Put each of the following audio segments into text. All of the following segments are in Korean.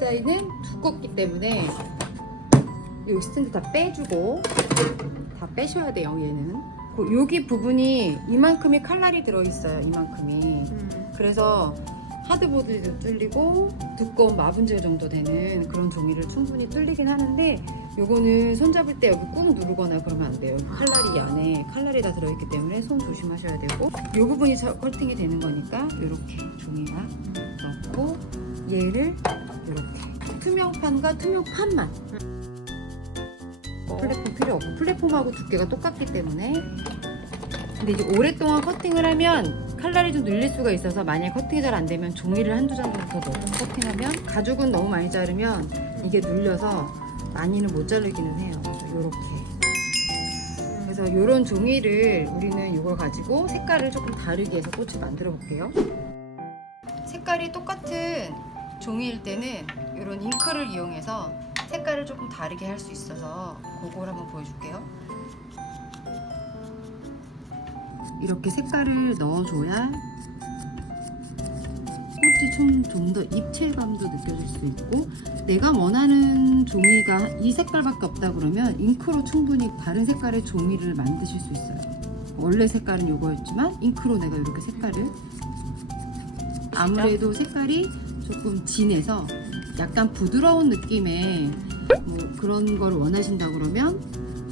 따위는 두껍기 때문에 이 스탠드 다 빼주고 다 빼셔야 돼요 얘는 그 여기 부분이 이만큼의 칼날이 들어있어요 이만큼이 음. 그래서 하드보드도 뚫리고 두꺼운 마분재 정도 되는 그런 종이를 충분히 뚫리긴 하는데 요거는 손 잡을 때 여기 꾹 누르거나 그러면 안 돼요. 칼날이 이 안에 칼날이 다 들어있기 때문에 손 조심하셔야 되고 이 부분이 저- 컬팅이 되는 거니까 이렇게 종이만 넣고 얘를 이렇게 투명판과 투명판만 플랫폼 필요 없고 플랫폼하고 두께가 똑같기 때문에 근데 이제 오랫동안 커팅을 하면 칼날이 좀 늘릴 수가 있어서 만약에 커팅이 잘 안 되면 종이를 한두 장 정도 더 넣고 커팅하면 가죽은 너무 많이 자르면 이게 눌려서 많이는 못 자르기는 해요. 요렇게. 그래서 이런 종이를 우리는 이걸 가지고 색깔을 조금 다르게 해서 꽃을 만들어 볼게요. 색깔이 똑같은 종이일 때는 이런 잉크를 이용해서 색깔을 조금 다르게 할 수 있어서 그걸 한번 보여줄게요. 이렇게 색깔을 넣어줘야 꽃이 좀 더 입체감도 느껴질 수 있고 내가 원하는 종이가 이 색깔밖에 없다 그러면 잉크로 충분히 다른 색깔의 종이를 만드실 수 있어요. 원래 색깔은 이거였지만 잉크로 내가 이렇게 색깔을 아무래도 색깔이 조금 진해서 약간 부드러운 느낌의 뭐 그런 걸 원하신다 그러면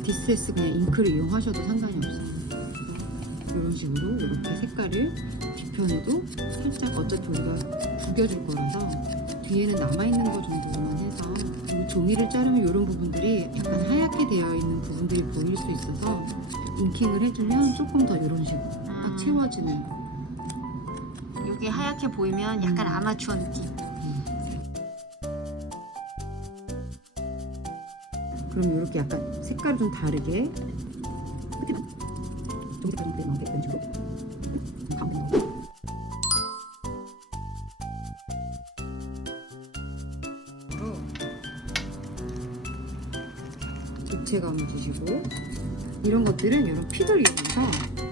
디스테스 그냥 잉크를 이용하셔도 상관이 없어요. 이런 식으로 이렇게 색깔을 뒤편에도 살짝 어차피 우리가 구겨줄 거라서 뒤에는 남아있는 거 정도만 해서 이 종이를 자르면 이런 부분들이 약간 하얗게 되어 있는 부분들이 보일 수 있어서 잉킹을 해주면 조금 더 이런 식으로 딱 채워지는 거. 여기 하얗게 보이면 약간 음. 아마추어 느낌. 그럼 이렇게 약간 다르게 색깔 좀 빼놓게 이런 식으로 가운데 넣고 입체감을 주시고 이런 것들은 이런 픽을 이용해서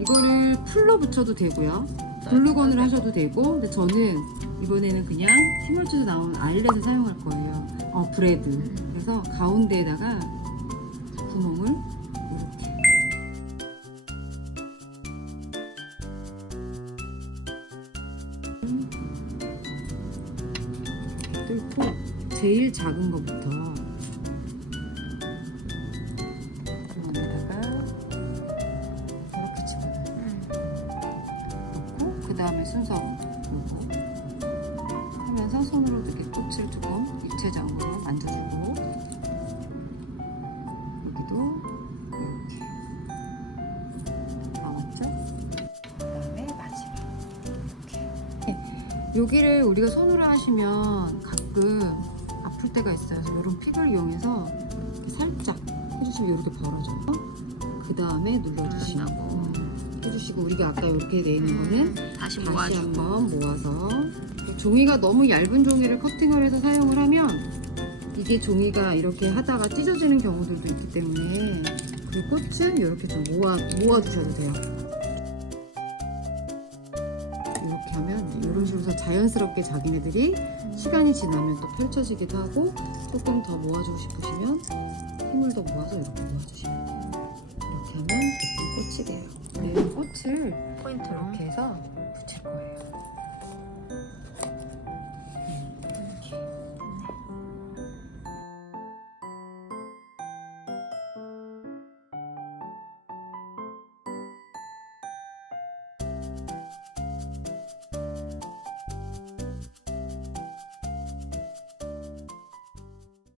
이거를 풀로 붙여도 되고요. 글루건을 하셔도 되고, 근데 저는 이번에는 그냥 티몰츠에서 나온 아일렛을 사용할 거예요. 어, 브레드. 그래서 가운데에다가 구멍을 이렇게. 뚫고 제일 작은 것부터 다음에 순서 놓고 하면서 손으로 이렇게 꽃을 조금 입체적으로 만져주고 여기도 이렇게 나왔죠? 그 다음에 마지막 이렇게 여기를 우리가 손으로 하시면 가끔 아플 때가 있어요. 그래서 이런 픽을 이용해서 살짝 해주시면 이렇게 벌어져요. 그 다음에 눌러주시고 음, 해주시고 우리가 아까 이렇게 내 있는 거는 다시 다시 모아주고. 한번 모아서 종이가 너무 얇은 종이를 커팅을 해서 사용을 하면 이게 종이가 이렇게 하다가 찢어지는 경우들도 있기 때문에 그 꽃은 이렇게 좀 모아 모아 주셔도 돼요. 이렇게 하면 이런 식으로 해서 자연스럽게 자기네들이 시간이 지나면 또 펼쳐지기도 하고 조금 더 모아주고 싶으시면 힘을 더 모아서 이렇게 모아주시면 돼요. 이렇게 예쁜 꽃이 돼요. 네, 꽃을 포인트로. 이렇게 해서 붙일 거예요.